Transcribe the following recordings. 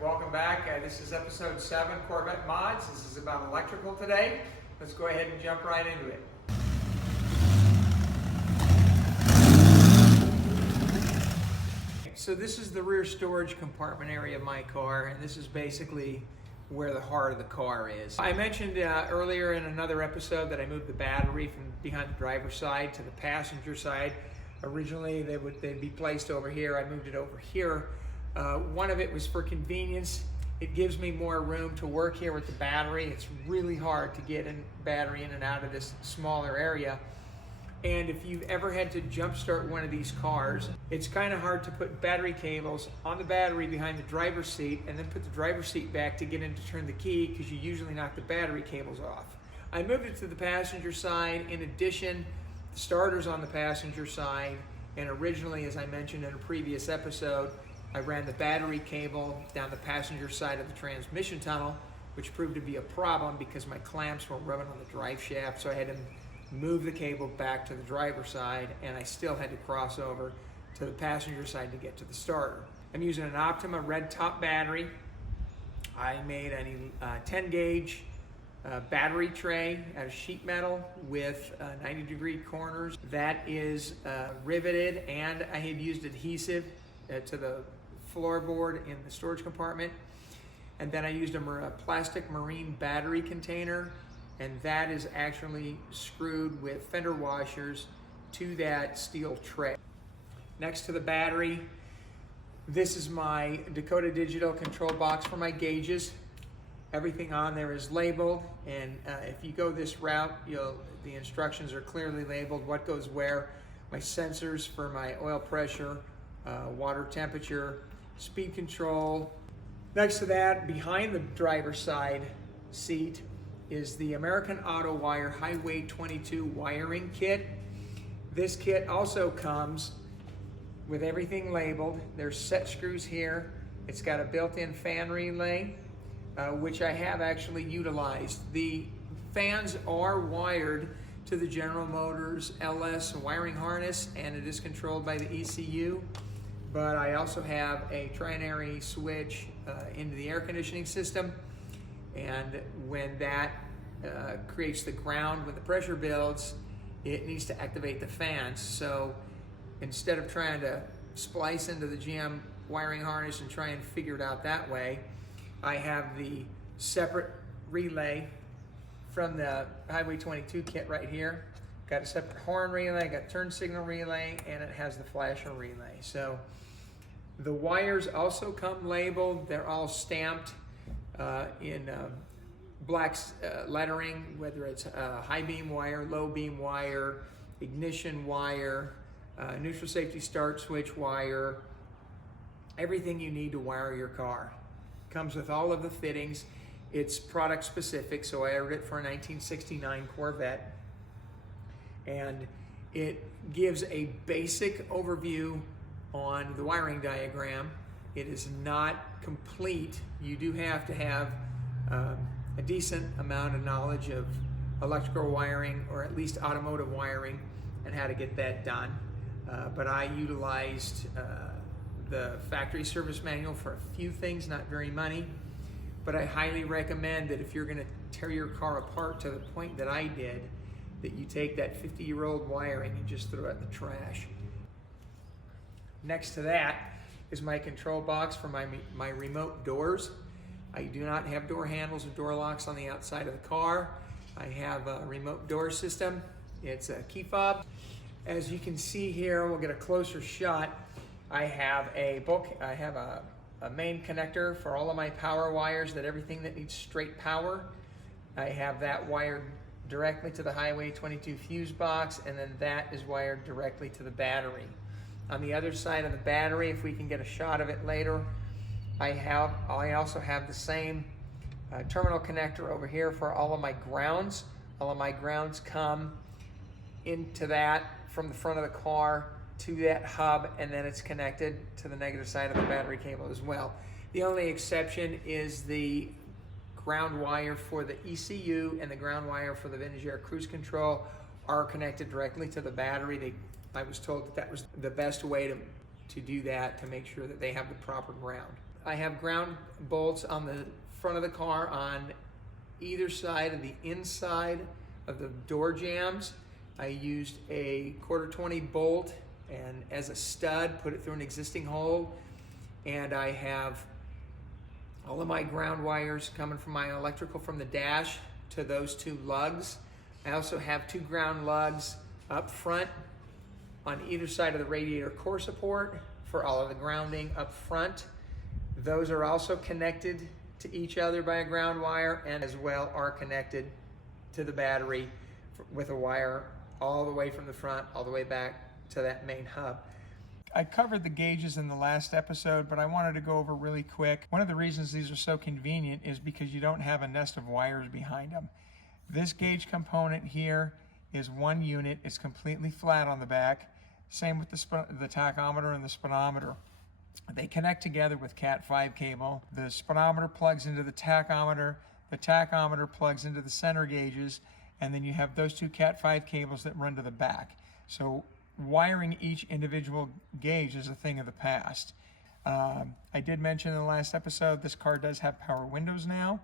Welcome back. This is episode 7, Corvette Mods. This is about electrical today. Let's go ahead and jump right into it. So this is the rear storage compartment area of my car, and this is basically where the heart of the car is. I mentioned earlier in another episode that I moved the battery from behind the driver's side to the passenger side. Originally they'd be placed over here. I moved it over here. One of it was for convenience. It gives me more room to work here with the battery. It's really hard to get battery in and out of this smaller area. And if you've ever had to jump start one of these cars, it's kind of hard to put battery cables on the battery behind the driver's seat and then put the driver's seat back to get in to turn the key, because you usually knock the battery cables off. I moved it to the passenger side. In addition, the starter's on the passenger side, and originally, as I mentioned in a previous episode, I ran the battery cable down the passenger side of the transmission tunnel, which proved to be a problem because my clamps were rubbing on the drive shaft, so I had to move the cable back to the driver's side, and I still had to cross over to the passenger side to get to the starter. I'm using an Optima red top battery. I made a 10 gauge battery tray out of sheet metal with 90-degree corners. That is riveted, and I had used adhesive to the floorboard in the storage compartment. And then I used a plastic marine battery container, and that is actually screwed with fender washers to that steel tray. Next to the battery, this is my Dakota Digital control box for my gauges. Everything on there is labeled, and if you go this route, the instructions are clearly labeled, what goes where. My sensors for my oil pressure, water temperature, speed control. Next to that, behind the driver's side seat, is the American Auto Wire Highway 22 wiring kit. This kit also comes with everything labeled. There's set screws here. It's got a built-in fan relay, which I have actually utilized. The fans are wired to the General Motors LS wiring harness, and it is controlled by the ECU. But I also have a trinary switch into the air conditioning system, and when that creates the ground, when the pressure builds, it needs to activate the fans. So instead of trying to splice into the GM wiring harness and try and figure it out that way, I have the separate relay from the Highway 22 kit right here. Got a separate horn relay, got turn signal relay, and it has the flasher relay. So the wires also come labeled. They're all stamped in black lettering, whether it's high beam wire, low beam wire, ignition wire, neutral safety start switch wire, everything you need to wire your car. Comes with all of the fittings. It's product specific, so I ordered it for a 1969 Corvette, and it gives a basic overview on the wiring diagram. It is not complete. You do have to have a decent amount of knowledge of electrical wiring, or at least automotive wiring, and how to get that done. But I utilized the factory service manual for a few things, not very many. But I highly recommend that if you're going to tear your car apart to the point that I did, that you take that 50-year-old wiring and just throw it in the trash. Next to that is my control box for my remote doors. I do not have door handles or door locks on the outside of the car. I have a remote door system. It's a key fob. As you can see here, we'll get a closer shot. I have a main connector for all of my power wires, that everything that needs straight power. I have that wired directly to the Highway 22 fuse box, and then that is wired directly to the battery. On the other side of the battery, if we can get a shot of it later, I also have the same terminal connector over here for all of my grounds. All of my grounds come into that from the front of the car to that hub, and then it's connected to the negative side of the battery cable as well. The only exception is the ground wire for the ECU and the ground wire for the Goodyear cruise control are connected directly to the battery. I was told that was the best way to do that, to make sure that they have the proper ground. I have ground bolts on the front of the car on either side of the inside of the door jambs. I used a 1/4 bolt and as a stud, put it through an existing hole. And I have all of my ground wires coming from my electrical from the dash to those 2 lugs. I also have 2 ground lugs up front on either side of the radiator core support for all of the grounding up front. Those are also connected to each other by a ground wire, and as well are connected to the battery with a wire all the way from the front all the way back to that main hub. I covered the gauges in the last episode, but I wanted to go over really quick. One of the reasons these are so convenient is because you don't have a nest of wires behind them. This gauge component here is 1 unit. It's completely flat on the back. Same with the tachometer and the speedometer. They connect together with Cat 5 cable. The speedometer plugs into the tachometer plugs into the center gauges, and then you have those 2 Cat 5 cables that run to the back. So wiring each individual gauge is a thing of the past. I did mention in the last episode, this car does have power windows now.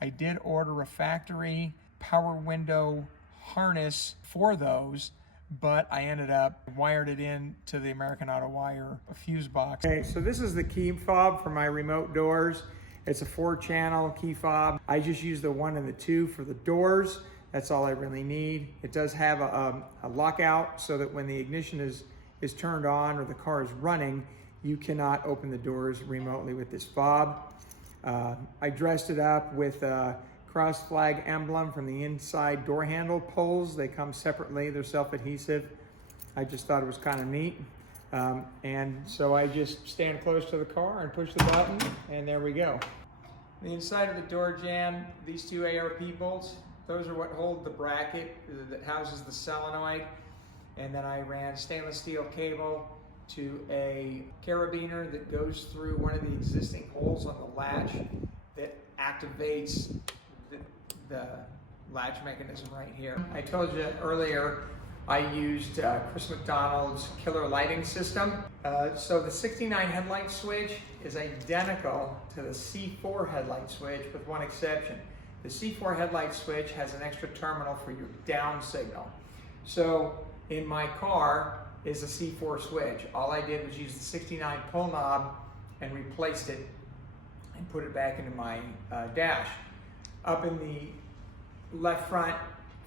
I did order a factory power window harness for those, but I ended up wired it in to the American Auto Wire fuse box. Okay, so this is the key fob for my remote doors. It's a 4-channel key fob. I just use the 1 and the 2 for the doors. That's all I really need. It does have a lockout so that when the ignition is turned on or the car is running, you cannot open the doors remotely with this fob. I dressed it up with a cross flag emblem from the inside door handle pulls. They come separately, they're self-adhesive. I just thought it was kind of neat. And so I just stand close to the car and push the button, and there we go. The inside of the door jamb, these 2 ARP bolts, those are what hold the bracket that houses the solenoid. And then I ran stainless steel cable to a carabiner that goes through one of the existing holes on the latch that activates the latch mechanism right here. I told you earlier I used Chris McDonald's killer lighting system. So the 69 headlight switch is identical to the C4 headlight switch with one exception. The C4 headlight switch has an extra terminal for your down signal. So in my car is a C4 switch. All I did was use the 69 pull knob and replaced it and put it back into my dash. Up in the left front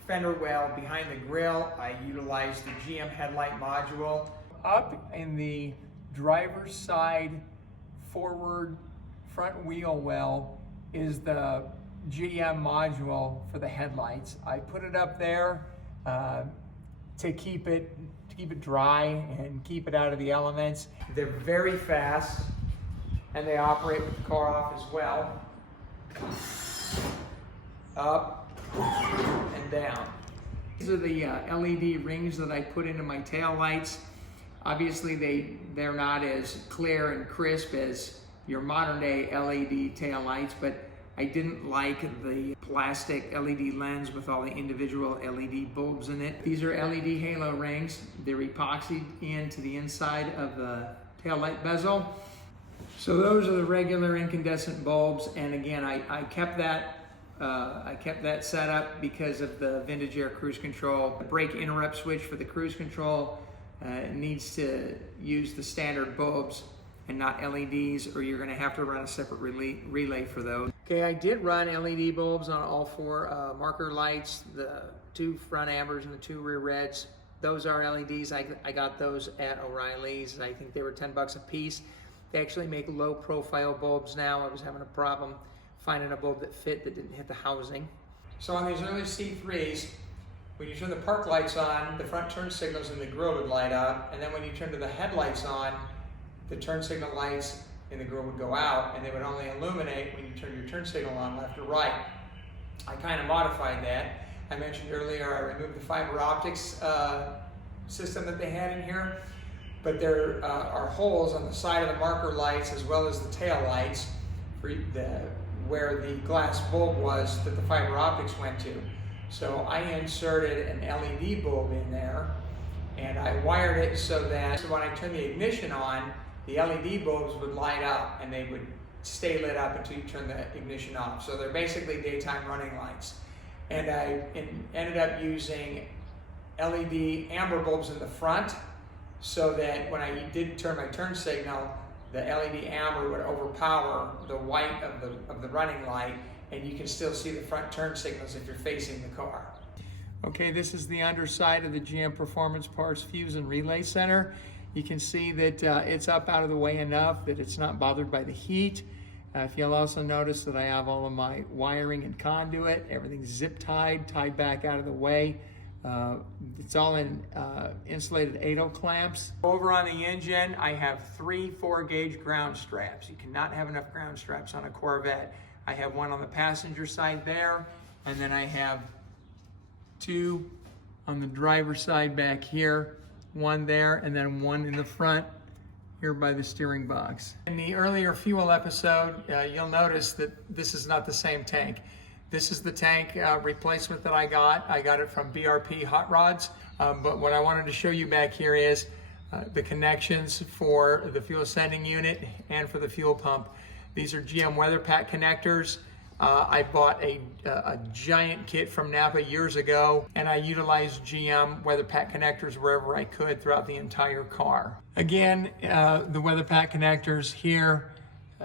fender well behind the grille, I utilized the GM headlight module. Up in the driver's side forward front wheel well is the GM module for the headlights. I put it up there to keep it dry and keep it out of the elements. They're very fast and they operate with the car off as well. Up and down. These are the LED rings that I put into my tail lights. Obviously they're not as clear and crisp as your modern day LED tail lights, but I didn't like the plastic LED lens with all the individual LED bulbs in it. These are LED halo rings. They're epoxied into the inside of the tail light bezel. So those are the regular incandescent bulbs, and again, I kept that set up because of the vintage air cruise control. The brake interrupt switch for the cruise control needs to use the standard bulbs and not LEDs, or you're going to have to run a separate relay for those. Okay, I did run LED bulbs on all 4 marker lights, the 2 front ambers and the 2 rear reds. Those are LEDs. I got those at O'Reilly's. I think they were $10 a piece. They actually make low profile bulbs now. I was having a problem finding a bulb that fit that didn't hit the housing. So on these early C3s, when you turn the park lights on, the front turn signals in the grille would light up, and then when you turn to the headlights on, the turn signal lights in the grille would go out, and they would only illuminate when you turn your turn signal on left or right. I kind of modified that. I mentioned earlier I removed the fiber optics system that they had in here, but there are holes on the side of the marker lights as well as the tail lights for where the glass bulb was that the fiber optics went to. So I inserted an LED bulb in there, and I wired it so that when I turn the ignition on, the LED bulbs would light up and they would stay lit up until you turn the ignition off. So they're basically daytime running lights. And I ended up using LED amber bulbs in the front, so that when I did turn my turn signal, the LED amber would overpower the white of the running light, and you can still see the front turn signals if you're facing the car. Okay, this is the underside of the GM Performance Parts Fuse and Relay Center. You can see that it's up out of the way enough that it's not bothered by the heat. If you'll also notice that I have all of my wiring and conduit, everything's zip tied back out of the way. It's all in insulated 8/0 clamps. Over on the engine, I have 3 4-gauge ground straps. You cannot have enough ground straps on a Corvette. I have one on the passenger side there, and then I have 2 on the driver's side back here, 1 there, and then 1 in the front here by the steering box. In the earlier fuel episode, you'll notice that this is not the same tank. This is the tank replacement that I got. I got it from BRP Hot Rods, but what I wanted to show you back here is the connections for the fuel sending unit and for the fuel pump. These are GM weather pack connectors. I bought a giant kit from Napa years ago, and I utilized GM weather pack connectors wherever I could throughout the entire car. Again, the weather pack connectors here,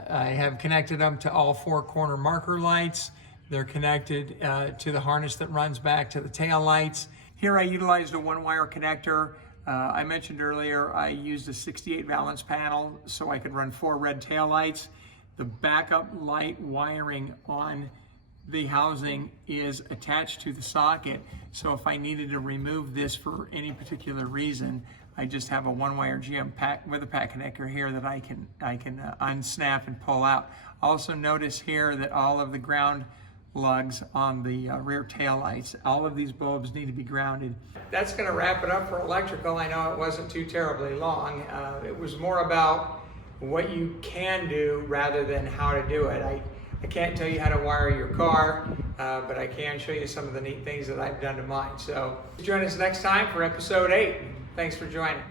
I have connected them to all 4 corner marker lights. They're connected to the harness that runs back to the tail lights. Here I utilized a 1-wire connector. I mentioned earlier I used a 68 valence panel so I could run 4 red tail lights. The backup light wiring on the housing is attached to the socket, so if I needed to remove this for any particular reason, I just have a 1-wire GM weather pack connector here that I can unsnap and pull out. Also notice here that all of the ground lugs on the rear tail lights, all of these bulbs need to be grounded. That's going to wrap it up for electrical. I know it wasn't too terribly long. It was more about what you can do rather than how to do it. I can't tell you how to wire your car, but I can show you some of the neat things that I've done to mine. So join us next time for episode 8. Thanks for joining.